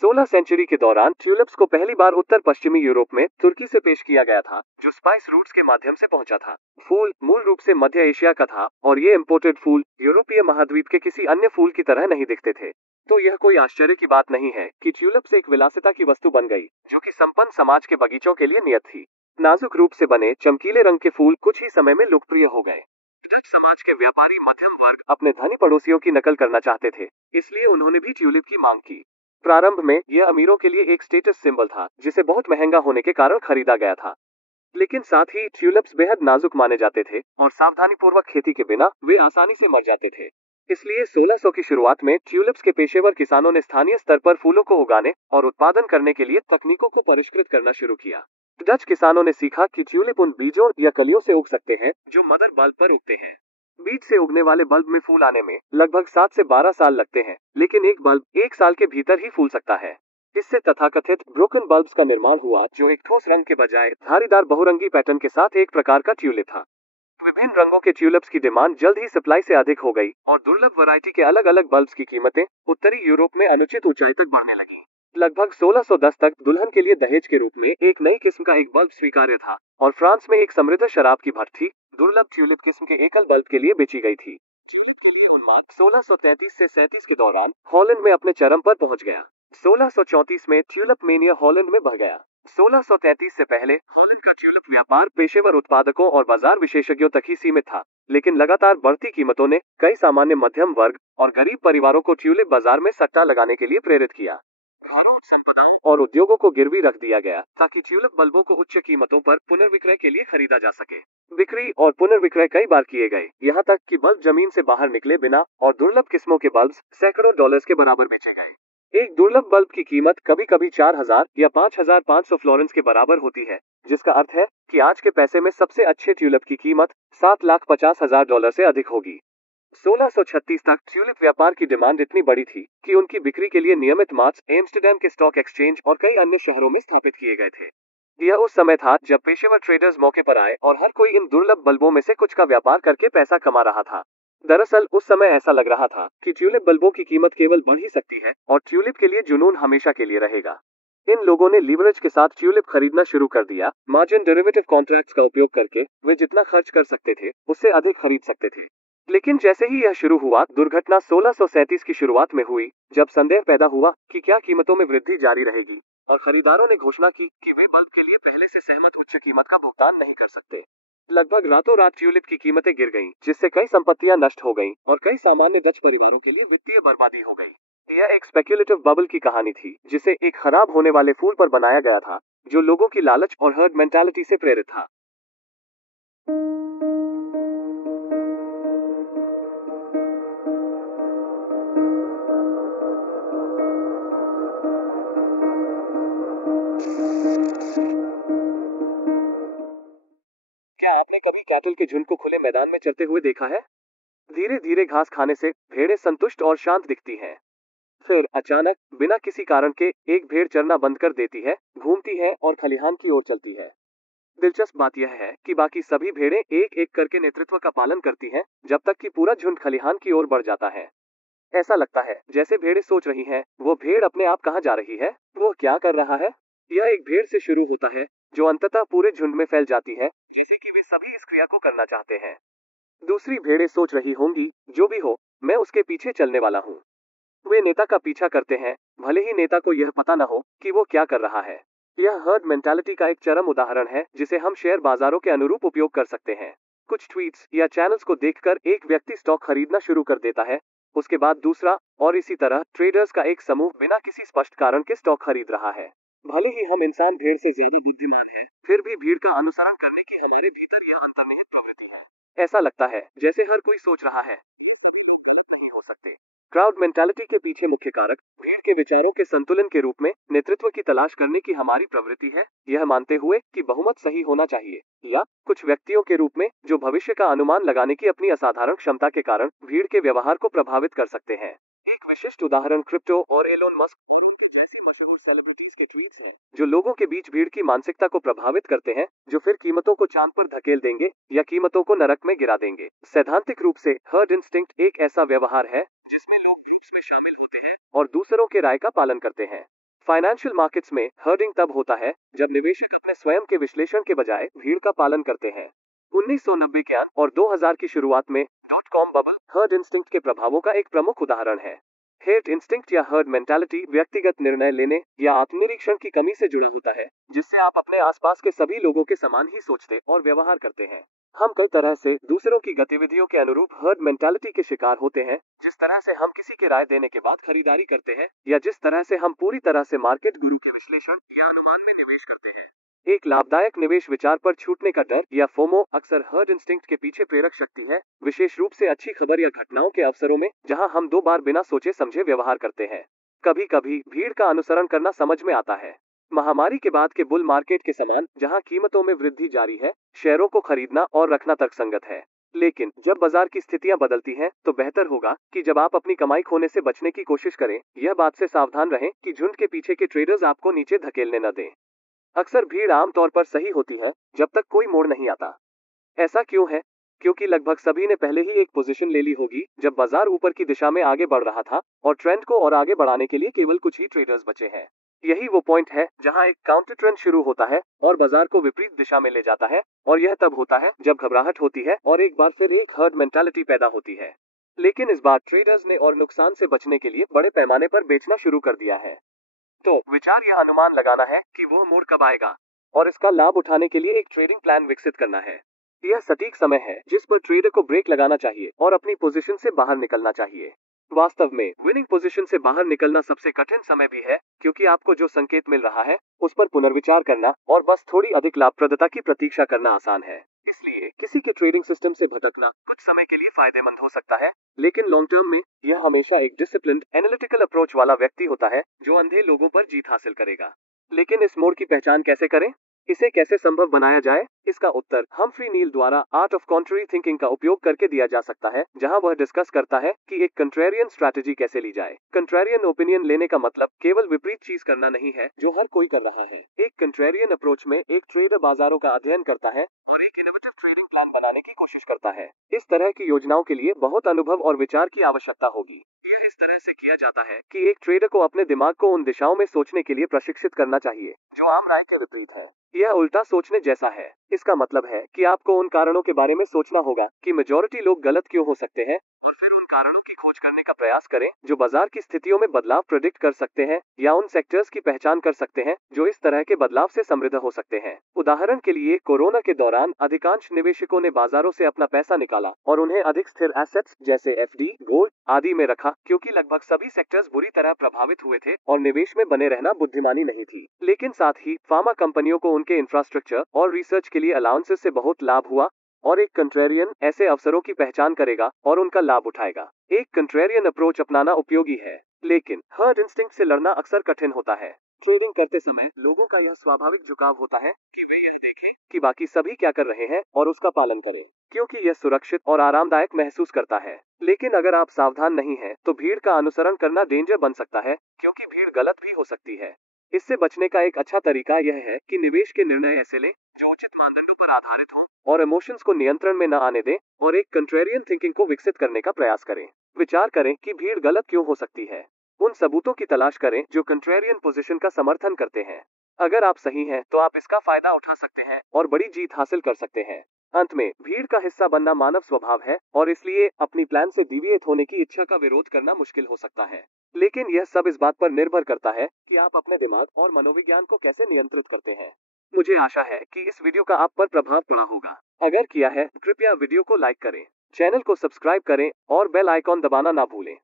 16 century के दौरान tulips को पहली बार उत्तर पश्चिमी यूरोप में तुर्की से पेश किया गया था, जो स्पाइस रूट्स के माध्यम से पहुंचा था। फूल मूल रूप से मध्य एशिया का था और ये इम्पोर्टेड फूल यूरोपीय महाद्वीप के किसी अन्य फूल की तरह नहीं दिखते थे। तो यह कोई आश्चर्य की बात नहीं है कि ट्यूलिप्स एक विलासिता की वस्तु बन गई, जो कि संपन्न समाज के बगीचों के लिए नियत थी। नाजुक रूप से बने चमकीले रंग के फूल कुछ ही समय में लोकप्रिय हो गए। डच समाज के व्यापारी मध्यम वर्ग अपने धनी पड़ोसियों की नकल करना चाहते थे, इसलिए उन्होंने भी ट्यूलिप की मांग की। प्रारंभ में यह अमीरों के लिए एक स्टेटस सिंबल था, जिसे बहुत महंगा होने के कारण खरीदा गया था। लेकिन साथ ही ट्यूलिप्स बेहद नाजुक माने जाते थे और सावधानीपूर्वक खेती के बिना वे आसानी से मर जाते थे। इसलिए 1600 की शुरुआत में ट्यूलिप्स के पेशेवर किसानों ने स्थानीय स्तर पर फूलों को उगाने और उत्पादन करने के लिए तकनीकों को परिष्कृत करना शुरू किया। डच किसानों ने सीखा कि ट्यूलिप उन बीजों या कलियों से उग सकते हैं जो मदर बल्ब पर उगते हैं। बीज से उगने वाले बल्ब में फूल आने में लगभग 7 से 12 साल लगते हैं, लेकिन एक बल्ब 1 साल के भीतर ही फूल सकता है। इससे तथाकथित ब्रोकन बल्ब्स का निर्माण हुआ, जो एक ठोस रंग के बजाय धारीदार बहुरंगी पैटर्न के साथ एक प्रकार का ट्यूलिप था। विभिन्न रंगों के ट्यूलिप्स की डिमांड जल्द ही सप्लाई से अधिक हो गई और दुर्लभ वैरायटी के अलग अलग बल्ब्स की कीमतें उत्तरी यूरोप में अनुचित ऊंचाई तक बढ़ने लगी। लगभग 1610 तक दुल्हन के लिए दहेज के रूप में एक नई किस्म का एक बल्ब स्वीकार्य था और फ्रांस में एक समृद्ध शराब की भट्टी दुर्लभ ट्यूलिप किस्म के एकल बल्ब के लिए बेची गई थी। ट्यूलिप के लिए उन्माद 1633 से 37 के दौरान हॉलैंड में अपने चरम पर पहुंच गया। 1634 में ट्यूलिप मेनिया हॉलैंड में बढ़ गया। 1633 से पहले हॉलैंड का ट्यूलिप व्यापार पेशेवर उत्पादकों और बाजार विशेषज्ञों तक ही सीमित था, लेकिन लगातार बढ़ती कीमतों ने कई सामान्य मध्यम वर्ग और गरीब परिवारों को ट्यूलिप बाजार में सट्टा लगाने के लिए प्रेरित किया। घरों, संपदाओं और उद्योगों को गिरवी रख दिया गया ताकि ट्यूलिप बल्बों को उच्च कीमतों पर पुनर्विक्रय के लिए खरीदा जा सके। बिक्री और पुनर्विक्रय कई बार किए गए, यहाँ तक कि बल्ब जमीन से बाहर निकले बिना और दुर्लभ किस्मों के बल्ब सैकड़ों डॉलर्स के बराबर बेचे गए। एक दुर्लभ बल्ब की कीमत कभी कभी 4000 या 5500 फ्लोरेंस के बराबर होती है, जिसका अर्थ है कि आज के पैसे में सबसे अच्छे ट्यूलिप की कीमत $7,50,000 से अधिक होगी। 1636 तक ट्यूलिप व्यापार की डिमांड इतनी बड़ी थी कि उनकी बिक्री के लिए नियमित मार्ट्स एम्स्टर्डम के स्टॉक एक्सचेंज और कई अन्य शहरों में स्थापित किए गए थे। यह उस समय था जब पेशेवर ट्रेडर्स मौके पर आए और हर कोई इन दुर्लभ बल्बों में से कुछ का व्यापार करके पैसा कमा रहा था। दरअसल उस समय ऐसा लग रहा था कि ट्यूलिप बल्बों की कीमत केवल बढ़ ही सकती है और ट्यूलिप के लिए जुनून हमेशा के लिए रहेगा। इन लोगों ने लीवरेज के साथ ट्यूलिप खरीदना शुरू कर दिया। मार्जिन डेरिवेटिव कॉन्ट्रैक्ट्स का उपयोग करके वे जितना खर्च कर सकते थे उससे अधिक खरीद सकते थे। लेकिन जैसे ही यह शुरू हुआ, दुर्घटना 1637 की शुरुआत में हुई, जब संदेह पैदा हुआ कि क्या कीमतों में वृद्धि जारी रहेगी और खरीदारों ने घोषणा की कि वे बल्ब के लिए पहले से सहमत उच्च कीमत का भुगतान नहीं कर सकते। लगभग रातों रात ट्यूलिप की कीमतें गिर गईं, जिससे कई संपत्तियां नष्ट हो गईं और कई सामान्य डच परिवारों के लिए वित्तीय बर्बादी हो गई। यह एक स्पेक्युलेटिव बबल की कहानी थी, जिसे एक खराब होने वाले फूल पर बनाया गया था, जो लोगों की लालच और हर्ड मेंटालिटी से प्रेरित था। क्या आपने कभी कैटल के झुंड को खुले मैदान में चरते हुए देखा है? धीरे धीरे घास खाने से भेड़ें संतुष्ट और शांत दिखती हैं। फिर अचानक बिना किसी कारण के एक भेड़ चरना बंद कर देती है, घूमती है और खलिहान की ओर चलती है। दिलचस्प बात यह है कि बाकी सभी भेड़ें एक एक करके नेतृत्व का पालन करती हैं, जब तक कि पूरा झुंड खलिहान की ओर बढ़ जाता है। ऐसा लगता है जैसे भेड़ें सोच रही हैं, वो भेड़ अपने आप कहाँ जा रही है, वो क्या कर रहा है। यह एक भेड़ से शुरू होता है, जो अंततः पूरे झुंड में फैल जाती है, जैसे कि वे सभी इस क्रिया को करना चाहते हैं। दूसरी भेड़ें सोच रही होंगी, जो भी हो, मैं उसके पीछे चलने वाला हूँ। वे नेता का पीछा करते हैं, भले ही नेता को यह पता न हो कि वो क्या कर रहा है। यह हर्ड मेंटालिटी का एक चरम उदाहरण है, जिसे हम शेयर बाजारों के अनुरूप उपयोग कर सकते हैं। कुछ ट्वीट्स या चैनल्स को देखकर एक व्यक्ति स्टॉक खरीदना शुरू कर देता है, उसके बाद दूसरा, और इसी तरह ट्रेडर्स का एक समूह बिना किसी स्पष्ट कारण के स्टॉक खरीद रहा है। भले ही हम इंसान भीड़ से ज्यादा बुद्धिमान हैं, फिर भी भीड़ का अनुसरण करने की हमारे भीतर यह अंतर्निहित प्रवृत्ति है। ऐसा लगता है जैसे हर कोई सोच रहा है, सभी लोग गलत नहीं हो सकते। क्राउड मेंटालिटी के पीछे मुख्य कारक भीड़ के विचारों के संतुलन के रूप में नेतृत्व की तलाश करने की हमारी प्रवृत्ति है, यह मानते हुए कि बहुमत सही होना चाहिए, या कुछ व्यक्तियों के रूप में जो भविष्य का अनुमान लगाने की अपनी असाधारण क्षमता के कारण भीड़ के व्यवहार को प्रभावित कर सकते हैं। एक विशिष्ट उदाहरण क्रिप्टो और एलोन मस्क जैसे मशहूर सेलिब्रिटीज के ट्वीट्स हैं, जो लोगों के बीच भीड़ की मानसिकता को प्रभावित करते हैं, जो फिर कीमतों को चांद पर धकेल देंगे या कीमतों को नरक में गिरा देंगे। सैद्धांतिक रूप से हर्ड इंस्टिंक्ट एक ऐसा व्यवहार है जिसमें लोग ग्रुप्स में शामिल होते हैं और दूसरों के राय का पालन करते हैं। फाइनेंशियल मार्केट्स में हर्डिंग तब होता है जब निवेशक अपने स्वयं के विश्लेषण के बजाय भीड़ का पालन करते हैं। 1990 के अंत और 2000 की शुरुआत में .com बबल हर्ड इंस्टिंक्ट के प्रभावों का एक प्रमुख उदाहरण है। हर्ड इंस्टिंक्ट या हर्ड मेंटालिटी व्यक्तिगत निर्णय लेने या आत्मनिरीक्षण की कमी से जुड़ा होता है, जिससे आप अपने आसपास के सभी लोगों के समान ही सोचते और व्यवहार करते हैं। हम कई तरह से दूसरों की गतिविधियों के अनुरूप हर्ड मेंटालिटी के शिकार होते हैं, जिस तरह से हम किसी के राय देने के बाद खरीदारी करते हैं या जिस तरह से हम पूरी तरह से मार्केट गुरु के विश्लेषण या अनुमान में निवेश करते हैं। एक लाभदायक निवेश विचार पर छूटने का डर या फोमो अक्सर हर्ड इंस्टिंक्ट के पीछे प्रेरक शक्ति है, विशेष रूप से अच्छी खबर या घटनाओं के अवसरों में जहां हम 2 बार बिना सोचे समझे व्यवहार करते हैं। कभी कभी भीड़ का अनुसरण करना समझ में आता है। महामारी के बाद के बुल मार्केट के समान, जहां कीमतों में वृद्धि जारी है, शेयरों को खरीदना और रखना तर्कसंगत है। लेकिन जब बाजार की स्थितियां बदलती हैं, तो बेहतर होगा कि जब आप अपनी कमाई खोने से बचने की कोशिश करें, यह बात से सावधान रहें कि झुंड के पीछे के ट्रेडर्स आपको नीचे धकेलने न दें। अक्सर भीड़ आमतौर पर सही होती है जब तक कोई मोड़ नहीं आता। ऐसा क्यों है? क्योंकि लगभग सभी ने पहले ही एक पोजीशन ले ली होगी जब बाजार ऊपर की दिशा में आगे बढ़ रहा था और ट्रेंड को और आगे बढ़ाने के लिए केवल कुछ ही ट्रेडर्स बचे हैं। यही वो पॉइंट है जहां एक काउंटर ट्रेंड शुरू होता है और बाजार को विपरीत दिशा में ले जाता है, और यह तब होता है जब घबराहट होती है और एक बार फिर एक हर्ड मेंटालिटी पैदा होती है। लेकिन इस बार ट्रेडर्स ने और नुकसान से बचने के लिए बड़े पैमाने पर बेचना शुरू कर दिया है। तो विचार यह अनुमान लगाना है कि वो मोड़ कब आएगा और इसका लाभ उठाने के लिए एक ट्रेडिंग प्लान विकसित करना है। यह सटीक समय है जिस पर ट्रेडर को ब्रेक लगाना चाहिए और अपनी पोजीशन से बाहर निकलना चाहिए। वास्तव में विनिंग पोजीशन से बाहर निकलना सबसे कठिन समय भी है, क्योंकि आपको जो संकेत मिल रहा है उस पर पुनर्विचार करना और बस थोड़ी अधिक लाभप्रदता की प्रतीक्षा करना आसान है। इसलिए किसी के ट्रेडिंग सिस्टम से भटकना कुछ समय के लिए फायदेमंद हो सकता है, लेकिन लॉन्ग टर्म में यह हमेशा एक डिसिप्लिन्ड एनालिटिकल अप्रोच वाला व्यक्ति होता है जो अंधे लोगों पर जीत हासिल करेगा। लेकिन इस मोड़ की पहचान कैसे करें? इसे कैसे संभव बनाया जाए? इसका उत्तर हम्फ्री नील द्वारा आर्ट ऑफ कॉन्ट्ररी थिंकिंग का उपयोग करके दिया जा सकता है, जहां वह डिस्कस करता है कि एक कंट्रेरियन स्ट्रैटेजी कैसे ली जाए। कंट्रेरियन ओपिनियन लेने का मतलब केवल विपरीत चीज करना नहीं है जो हर कोई कर रहा है। एक कंट्रेरियन अप्रोच में एक ट्रेडर बाजारों का अध्ययन करता है और एक इनोवेटिव ट्रेडिंग प्लान बनाने की कोशिश करता है। इस तरह की योजनाओं के लिए बहुत अनुभव और विचार की आवश्यकता होगी। यह इस तरह से किया जाता है कि एक ट्रेडर को अपने दिमाग को उन दिशाओं में सोचने के लिए प्रशिक्षित करना चाहिए जो आम राय के विपरीत है। यह उल्टा सोचने जैसा है। इसका मतलब है कि आपको उन कारणों के बारे में सोचना होगा कि मेजॉरिटी लोग गलत क्यों हो सकते हैं, और फिर उन कारणों की खोज करने का प्रयास करें जो बाजार की स्थितियों में बदलाव प्रेडिक्ट कर सकते हैं या उन सेक्टर्स की पहचान कर सकते हैं जो इस तरह के बदलाव से समृद्ध हो सकते हैं। उदाहरण के लिए, कोरोना के दौरान अधिकांश निवेशकों ने बाजारों से अपना पैसा निकाला और उन्हें अधिक स्थिर एसेट्स जैसे एफडी, गोल्ड आदि में रखा, क्योंकि लगभग सभी सेक्टर्स बुरी तरह प्रभावित हुए थे और निवेश में बने रहना बुद्धिमानी नहीं थी। लेकिन साथ ही फार्मा कंपनियों को उनके इंफ्रास्ट्रक्चर और रिसर्च के लिए अलाउंसेस से बहुत लाभ हुआ, और एक कंट्रेरियन ऐसे अवसरों की पहचान करेगा और उनका लाभ उठाएगा। एक कंट्रेरियन अप्रोच अपनाना उपयोगी है, लेकिन हर्ड इंस्टिंक्ट से लड़ना अक्सर कठिन होता है। ट्रेडिंग करते समय लोगों का यह स्वाभाविक झुकाव होता है कि वे यह देखें कि बाकी सभी क्या कर रहे हैं और उसका पालन करें, क्योंकि यह सुरक्षित और आरामदायक महसूस करता है। लेकिन अगर आप सावधान नहीं हैं, तो भीड़ का अनुसरण करना डेंजर बन सकता है, क्योंकि भीड़ गलत भी हो सकती है। इससे बचने का एक अच्छा तरीका यह है कि निवेश के निर्णय ऐसे लें जो उचित मानदंडों पर आधारित हों और इमोशंस को नियंत्रण में न आने दें, और एक कंट्रेरियन थिंकिंग को विकसित करने का प्रयास करें। विचार करें कि भीड़ गलत क्यों हो सकती है। उन सबूतों की तलाश करें जो कंट्रेरियन पोजीशन का समर्थन करते हैं। अगर आप सही हैं, तो आप इसका फायदा उठा सकते हैं और बड़ी जीत हासिल कर सकते हैं। अंत में, भीड़ का हिस्सा बनना मानव स्वभाव है, और इसलिए अपनी प्लान से डिविएट होने की इच्छा का विरोध करना मुश्किल हो सकता है। लेकिन यह सब इस बात पर निर्भर करता है कि आप अपने दिमाग और मनोविज्ञान को कैसे नियंत्रित करते हैं। मुझे आशा है कि इस वीडियो का आप पर प्रभाव पड़ा होगा। अगर किया है, कृपया वीडियो को लाइक करें, चैनल को सब्सक्राइब करें और बेल आइकॉन दबाना ना भूलें।